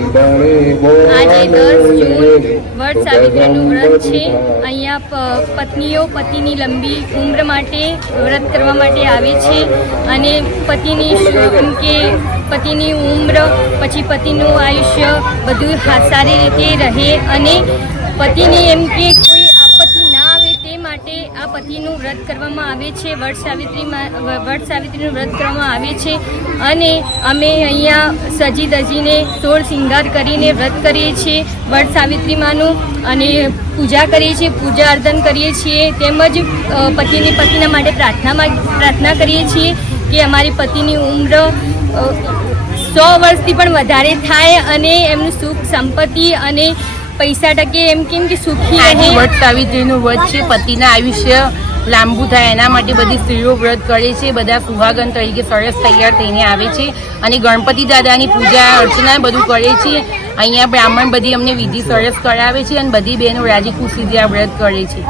આજે 10 જૂન વટ સાવિત્રીનું વ્રત છે। અહીંયા પત્નીઓ પતિની લંબી ઉંમર માટે વ્રત કરવા માટે આવે છે અને પતિની એમ કે પતિની ઉંમર પછી પતિનું આયુષ્ય બધું સારી રીતે રહે અને પતિની એમ કે કોઈ આપત્તિ ના આવે તે માટે આ પતિનું વ્રત કરવામાં આવે છે। વટ સાવિત્રીનું વ્રત કરવામાં આવે છે અને અમે અહીંયા સજી ધજીને 16 શિંગાર કરીને વ્રત કરીએ છીએ વટ સાવિત્રીમાંનું અને પૂજા કરીએ છીએ, પૂજા અર્ચન કરીએ છીએ તેમજ પતિના માટે પ્રાર્થના કરીએ છીએ કે અમારી પતિની ઉંમર 100 વર્ષથી પણ વધારે થાય અને એમનું સુખ સંપત્તિ અને પૈસા ટકે એમ કેમ કે સુખી રહે। વટ સાવિત્રીનું વ્રત છે, પતિના આયુષ્ય લાંબુ થાય એના માટે બધી સ્ત્રીઓ વ્રત કરે છે। બધા સુહાગન તરીકે સરસ તૈયાર થઈને આવે છે અને ગણપતિ દાદાની પૂજા અર્ચના બધું કરે છે। અહીંયા બ્રાહ્મણ બધી અમને વિધિ સરસ કરાવે છે અને બધી બહેનો રાજી ખુશીથી આ વ્રત કરે છે।